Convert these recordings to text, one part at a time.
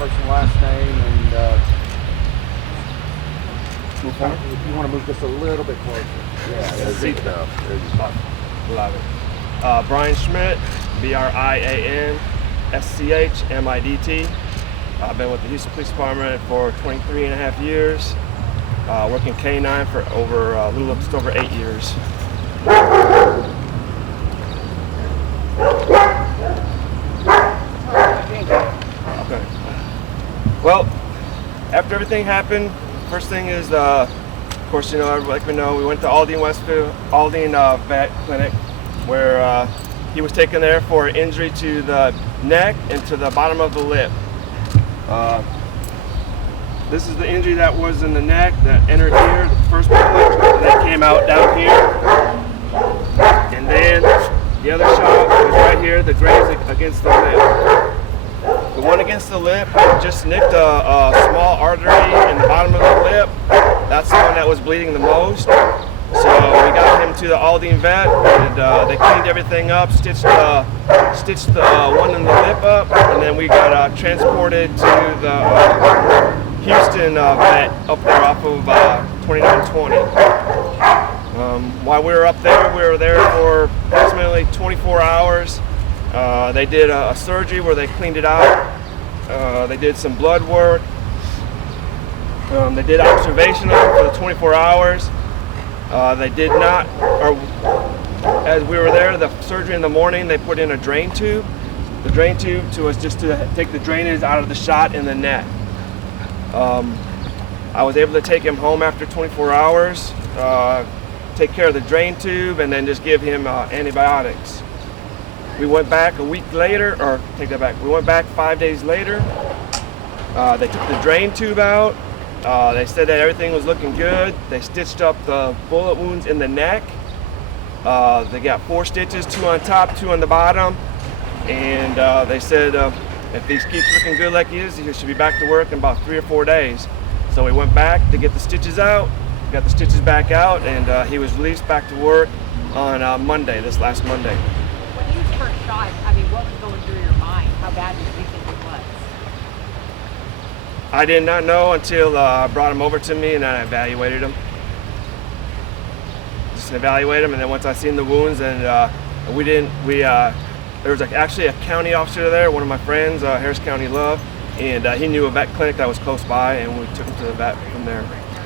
first and last name, and Move forward. if you want to move just a little bit closer. Yeah, There's it now. Love it. Brian Schmidt, BRIAN-SCH-MIDT. I've been with the Houston Police Department for 23 and a half years. Working K-9 for over a little just over 8 years. Okay. Well, after everything happened, first thing is, of course, you know, like we know, we went to Aldine Vet Clinic, where he was taken there for an injury to the neck and to the bottom of the lip. This is the injury that was in the neck that entered here, the first bullet, and then came out down here. And then the other shot was right here, the graze against the lip. The one against the lip just nicked a small artery in the bottom of the lip. That's the one that was bleeding the most. So we got him to the Aldine vet, and they cleaned everything up, stitched the one in the lip up, and then we got transported to the Houston vet up there off of 2920. While we were up there, we were there for approximately 24 hours. They did a surgery where they cleaned it out. They did some blood work. They did observation of him for the 24 hours. They did not, or as we were there, the surgery in the morning, they put in a drain tube. The drain tube was just to take the drainage out of the shot in the neck. I was able to take him home after 24 hours, take care of the drain tube, and then just give him antibiotics. We went back a week later, or take that back, we went back 5 days later. They took the drain tube out. They said that everything was looking good. They stitched up the bullet wounds in the neck. They got 4 stitches, 2 on top, 2 on the bottom. And they said if he keeps looking good like he is, he should be back to work in about 3 or 4 days. So we went back to get the stitches out, got the stitches back out, and he was released back to work on Monday, this last Monday. When you first shot, I mean, what was going through your mind? How bad did you think it was? I did not know until I brought him over to me and I evaluated him. Just evaluated him, and then once I seen the wounds, and there was actually a county officer there, one of my friends, Harris County Love, and he knew a vet clinic that was close by, and we took him to the vet from there.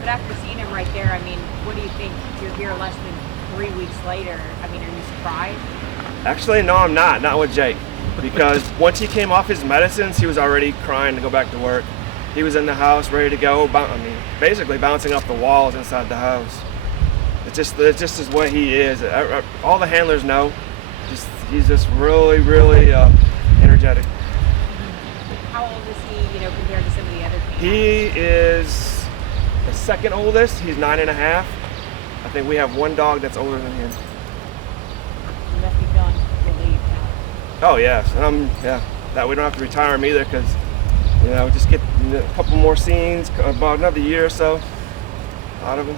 But after seeing him right there, I mean, what do you think? You're here less than 3 weeks later. I mean, are you surprised? Actually, no, I'm not with Jake, because once he came off his medicines, he was already crying to go back to work. He was in the house, ready to go. Basically bouncing off the walls inside the house. It's just is what he is. All the handlers know. He's just really, really energetic. How old is he, compared to some of the other canines? He is the second oldest. He's 9.5. I think we have one dog that's older than him. You must be feeling relieved now. Oh yes, yeah. That we don't have to retire him either, because just get a couple more scenes, about another year or so out of him.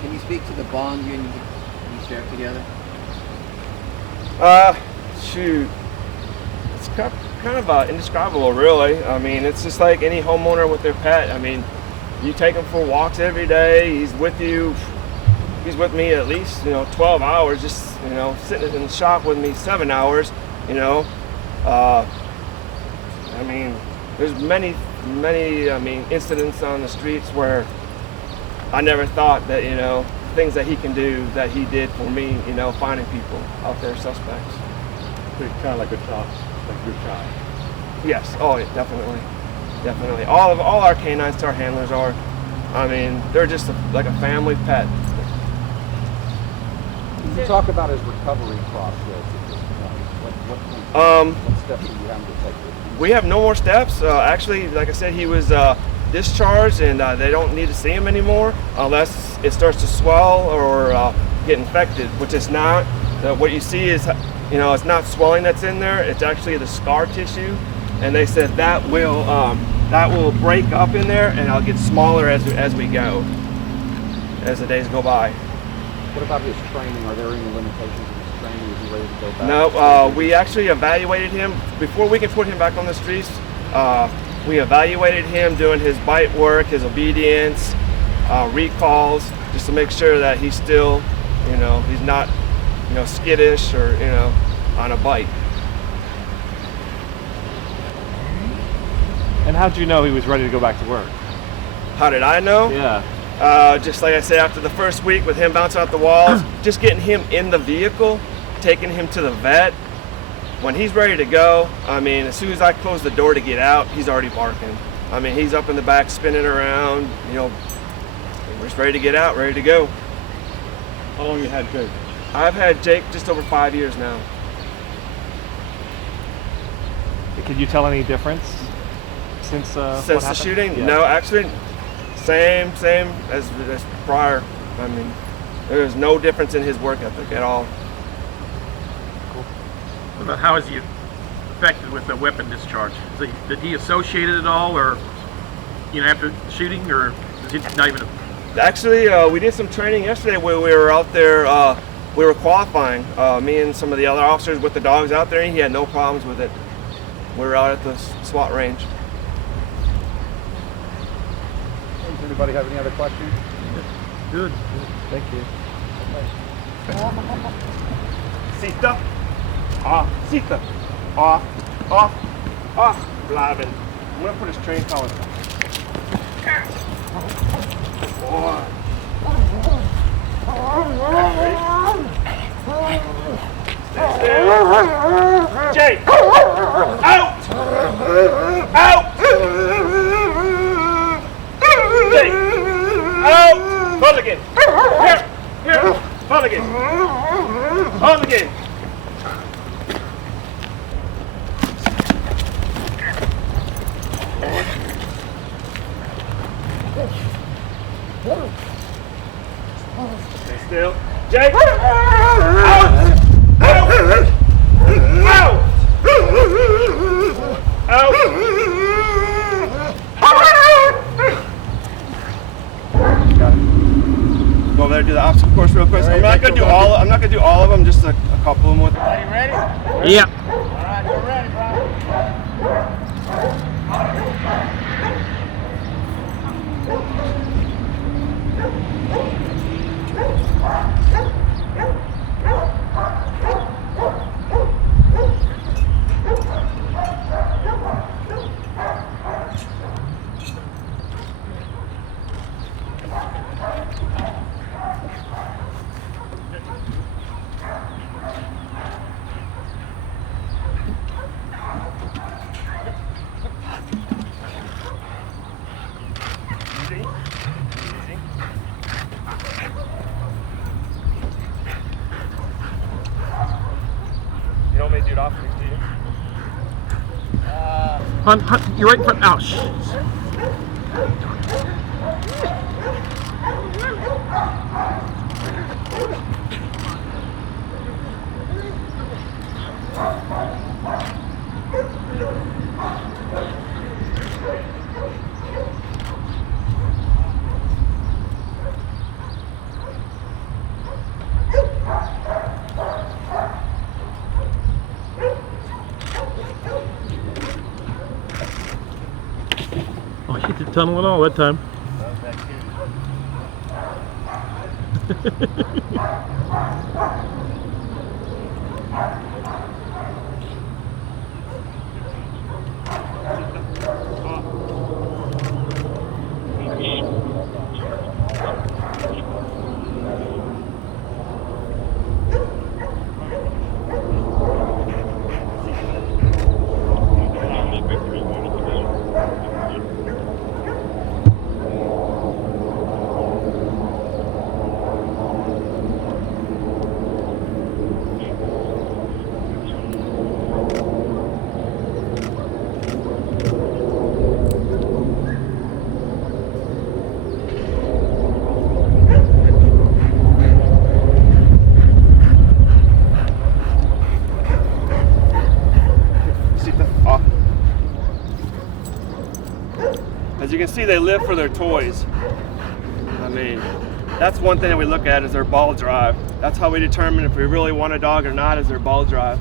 Can you speak to the bond you and you share together? Shoot, it's kind of indescribable, really. I mean, it's just like any homeowner with their pet. I mean, you take him for walks every day. He's with you. He's with me at least 12 hours. Just sitting in the shop with me 7 hours. I mean, there's many incidents on the streets where I never thought that things that he can do that he did for me, finding people out there, suspects. Kind of like a child, like your child. Yes. Oh, yeah, definitely. All our canines to our handlers are. I mean, they're just like a family pet. Can you talk about his recovery process at this point? What steps do you have to take? We have no more steps. Actually, like I said, he was discharged, and they don't need to see him anymore unless it starts to swell or get infected, which it's not. What you see is, it's not swelling that's in there. It's actually the scar tissue, and they said that will break up in there, and it'll get smaller as we go, as the days go by. What about his training? Are there any limitations in his training? Is he ready to go back? No, we actually evaluated him before we can put him back on the streets. We evaluated him doing his bite work, his obedience, recalls, just to make sure that he's still, he's not, skittish or, on a bite. And how'd you know he was ready to go back to work? How did I know? Yeah. Just like I said, after the first week with him bouncing off the walls, just getting him in the vehicle, taking him to the vet. When he's ready to go, as soon as I close the door to get out, he's already barking. He's up in the back spinning around, we're just ready to get out, ready to go. How long you had Jake? I've had Jake just over 5 years now. Could you tell any difference since what the happened? shooting? Yeah. No, actually, same as prior. There's no difference in his work ethic at all. What about how is he affected with the weapon discharge? Did he associate it at all, or after shooting, or is it not even? Actually, we did some training yesterday where we were out there. We were qualifying. Me and some of the other officers with the dogs out there, and he had no problems with it. We were out at the SWAT range. Does anybody have any other questions? Good. Thank you. Sita. Off. Sita. Off. Off. Off. Bleiben. I'm going to put his train collar. Jake! Out! Out! Jake! Out! Mulligan! Here! Mulligan! Mulligan! Stay still. Jake! Out! Out! Out! Out! Go over there, do the obstacle course real quick. I'm not gonna do all of them, just a couple of them with. Are you ready? Yeah. All right, you're ready, bro. You don't make dude off me, do you? Hunt, you're right in front. Ouch. Oh, I hit the tunnel and all that time. As you can see, they live for their toys. I mean, that's one thing that we look at is their ball drive. That's how we determine if we really want a dog or not, is their ball drive.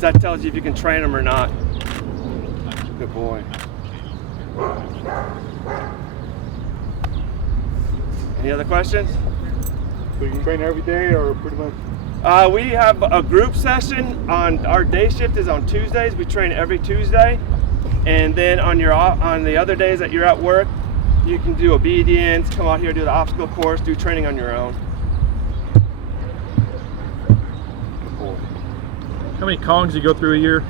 That tells you if you can train them or not. Good boy. Any other questions? So you train every day or pretty much? We have a group session on our day shift is on Tuesdays. We train every Tuesday, and then on the other days that you're at work, you can do obedience, come out here, do the obstacle course, do training on your own. How many Kongs do you go through a year?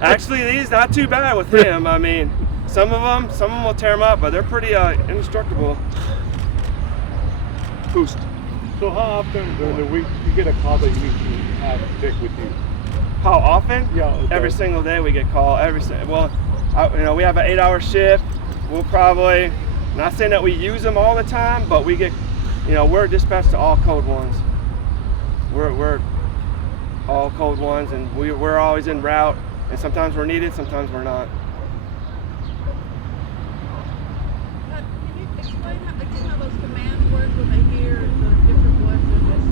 Actually, he's not too bad with him. I mean, some of them will tear him up, but they're pretty indestructible. Boost. So how often during the week you get a call that you need to have Jake with you? How often? Yeah. Okay. Every single day we get called. We have an 8-hour shift. We'll probably, not saying that we use them all the time, but we get, we're dispatched to all code ones. We're all code ones, and we're always en route, and sometimes we're needed, sometimes we're not. Can you explain how those commands work when they hear the different ones are just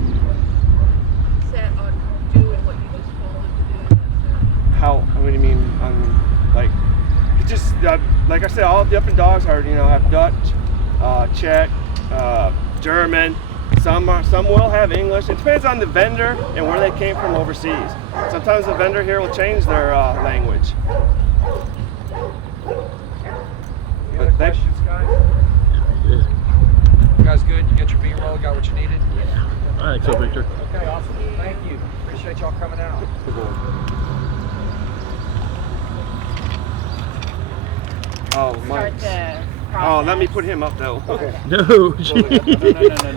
set on doing what you just told them to do? How? What do you mean? Like, just like I said, all different dogs are, have Dutch, Czech, German. Some will have English. It depends on the vendor and where they came from overseas. Sometimes the vendor here will change their language. Any other questions, guys? You guys good? You got your B-roll? Got what you needed? I think so, Victor. Okay, awesome. Thank you. Appreciate y'all coming out. Oh, Start Mike's. the Oh, let me process. put him up though. Okay. No, No.